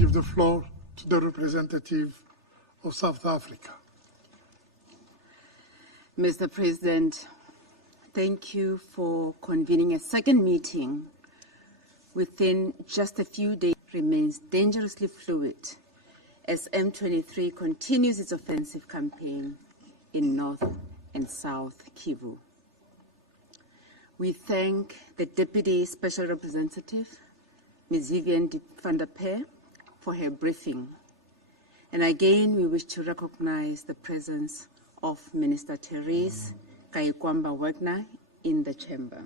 give the floor to the representative of South Africa. Mr. President, thank you for convening a second meeting within just a few days. Remains dangerously fluid as M23 continues its offensive campaign in North and South Kivu. We thank the Deputy Special Representative, Ms. Vivian van der Peer, for her briefing. And again, we wish to recognize the presence of Minister Therese Kayikwamba-Wagner in the chamber.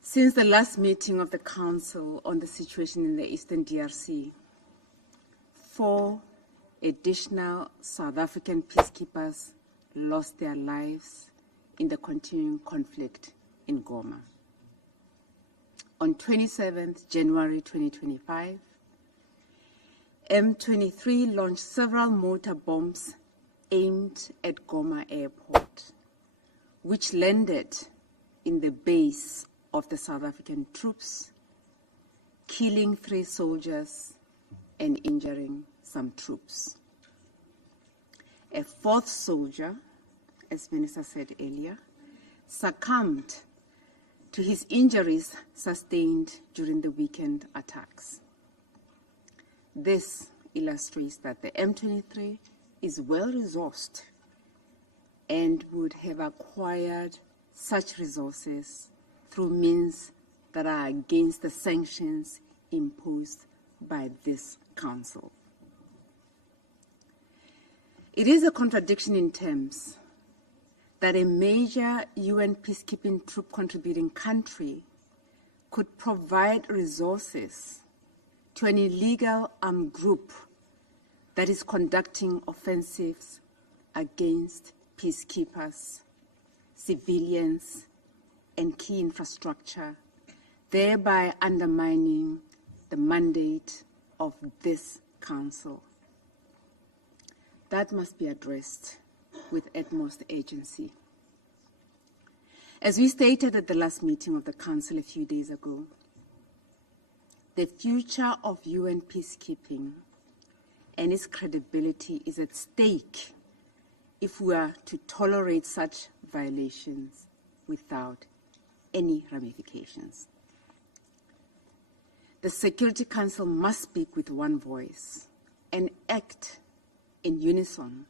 Since the last meeting of the Council on the situation in the Eastern DRC, 4 additional South African peacekeepers lost their lives in the continuing conflict in Goma. On 27th January 2025, M23 launched several mortar bombs aimed at Goma Airport, which landed in the base of the South African troops, killing 3 soldiers and injuring some troops. A 4th soldier, as Minister said earlier, succumbed to his injuries sustained during the weekend attacks. This illustrates that the M23 is well-resourced and would have acquired such resources through means that are against the sanctions imposed by this Council. It is a contradiction in terms that a major UN peacekeeping troop contributing country could provide resources to an illegal armed group that is conducting offensives against peacekeepers, civilians, and key infrastructure, thereby undermining the mandate of this Council. That must be addressed with utmost urgency. As we stated at the last meeting of the Council a few days ago, the future of UN peacekeeping and its credibility is at stake if we are to tolerate such violations without any ramifications. The Security Council must speak with one voice and act in unison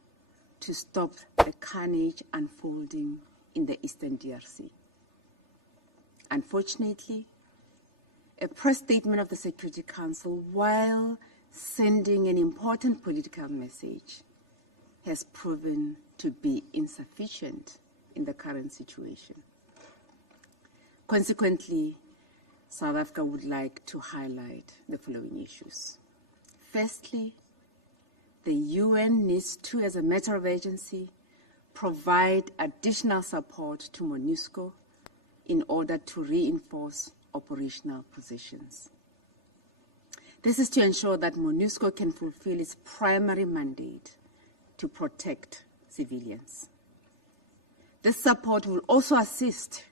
to stop the carnage unfolding in the Eastern DRC. Unfortunately, a press statement of the Security Council, while sending an important political message, has proven to be insufficient in the current situation. Consequently, South Africa would like to highlight the following issues. Firstly, the UN needs to, as a matter of urgency, provide additional support to MONUSCO in order to reinforce operational positions. This is to ensure that MONUSCO can fulfill its primary mandate to protect civilians. This support will also assist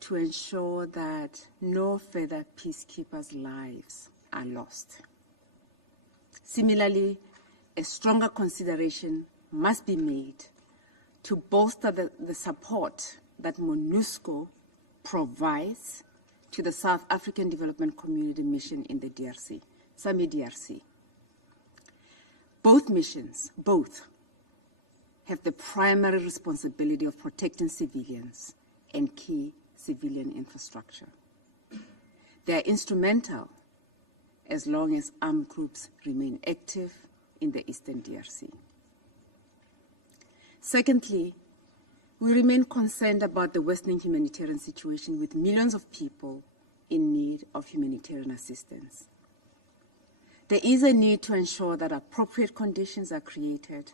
to ensure that no further peacekeepers' lives are lost. Similarly, a stronger consideration must be made to bolster the support that MONUSCO provides to the South African Development Community Mission in the DRC, SAMI DRC. Both missions, have the primary responsibility of protecting civilians and key civilian infrastructure. They are instrumental as long as armed groups remain active in the Eastern DRC. Secondly, we remain concerned about the worsening humanitarian situation with millions of people in need of humanitarian assistance. There is a need to ensure that appropriate conditions are created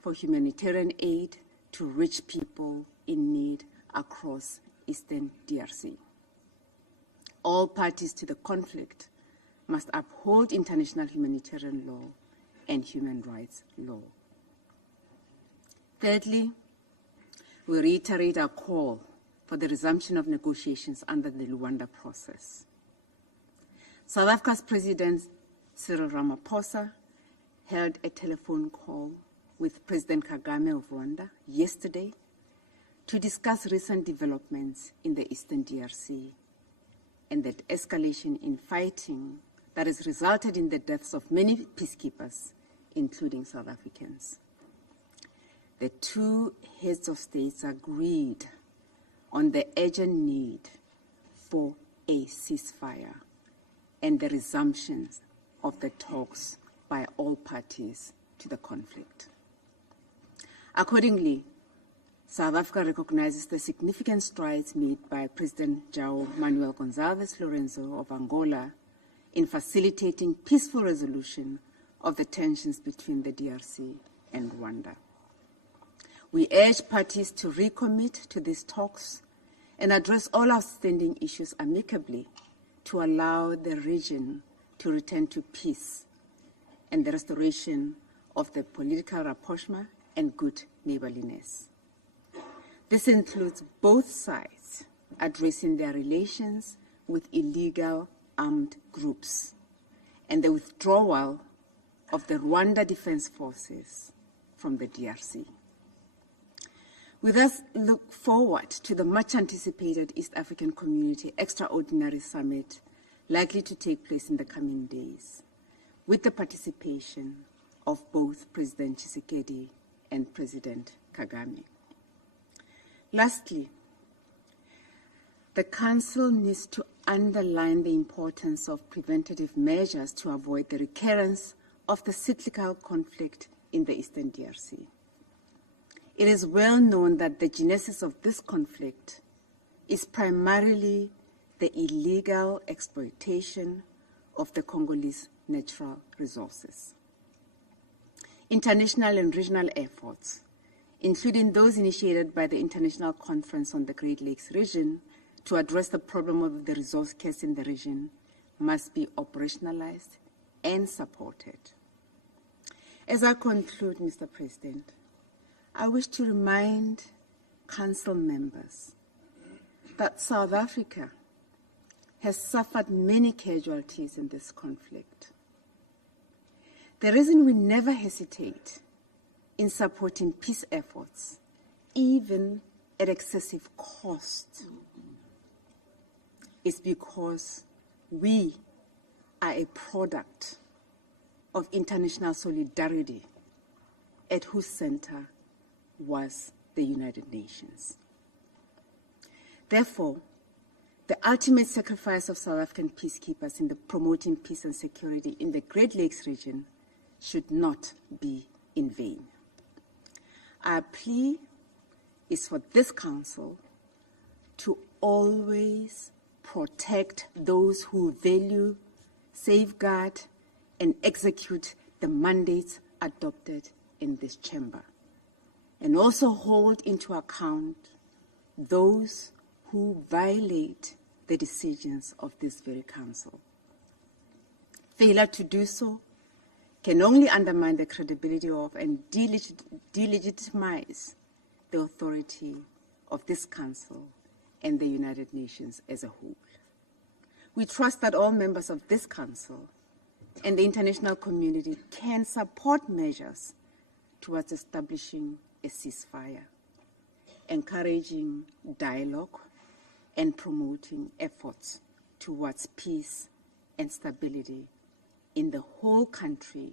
for humanitarian aid to reach people in need across Eastern DRC. All parties to the conflict must uphold international humanitarian law and human rights law. Thirdly, we reiterate our call for the resumption of negotiations under the Rwanda process. South Africa's President Cyril Ramaphosa held a telephone call with President Kagame of Rwanda yesterday to discuss recent developments in the Eastern DRC and the escalation in fighting that has resulted in the deaths of many peacekeepers, including South Africans. The two heads of states agreed on the urgent need for a ceasefire and the resumption of the talks by all parties to the conflict. Accordingly, South Africa recognizes the significant strides made by President João Manuel Gonçalves Lourenço of Angola in facilitating peaceful resolution of the tensions between the DRC and Rwanda. We urge parties to recommit to these talks and address all outstanding issues amicably to allow the region to return to peace and the restoration of the political rapprochement and good neighborliness. This includes both sides addressing their relations with illegal armed groups and the withdrawal of the Rwanda Defense Forces from the DRC. We thus look forward to the much-anticipated East African Community Extraordinary Summit likely to take place in the coming days, with the participation of both President Tshisekedi and President Kagame. Lastly, the Council needs to underline the importance of preventative measures to avoid the recurrence of the cyclical conflict in the Eastern DRC. It is well known that the genesis of this conflict is primarily the illegal exploitation of the Congolese natural resources. International and regional efforts, including those initiated by the International Conference on the Great Lakes region to address the problem of the resource curse in the region, must be operationalized and supported. As I conclude, Mr. President, I wish to remind Council members that South Africa has suffered many casualties in this conflict. The reason we never hesitate in supporting peace efforts, even at excessive cost, is because we are a product of international solidarity at whose center was the United Nations. Therefore, the ultimate sacrifice of South African peacekeepers in the promoting peace and security in the Great Lakes region should not be in vain. Our plea is for this Council to always protect those who value, safeguard, and execute the mandates adopted in this chamber, and also hold into account those who violate the decisions of this very Council. Failure to do so can only undermine the credibility of and delegitimize the authority of this Council and the United Nations as a whole. We trust that all members of this Council and the international community can support measures towards establishing a ceasefire, encouraging dialogue, and promoting efforts towards peace and stability in the whole country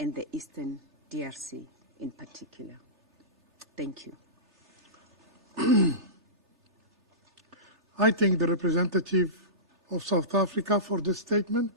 and the Eastern DRC in particular. Thank you. I thank the representative of South Africa for this statement.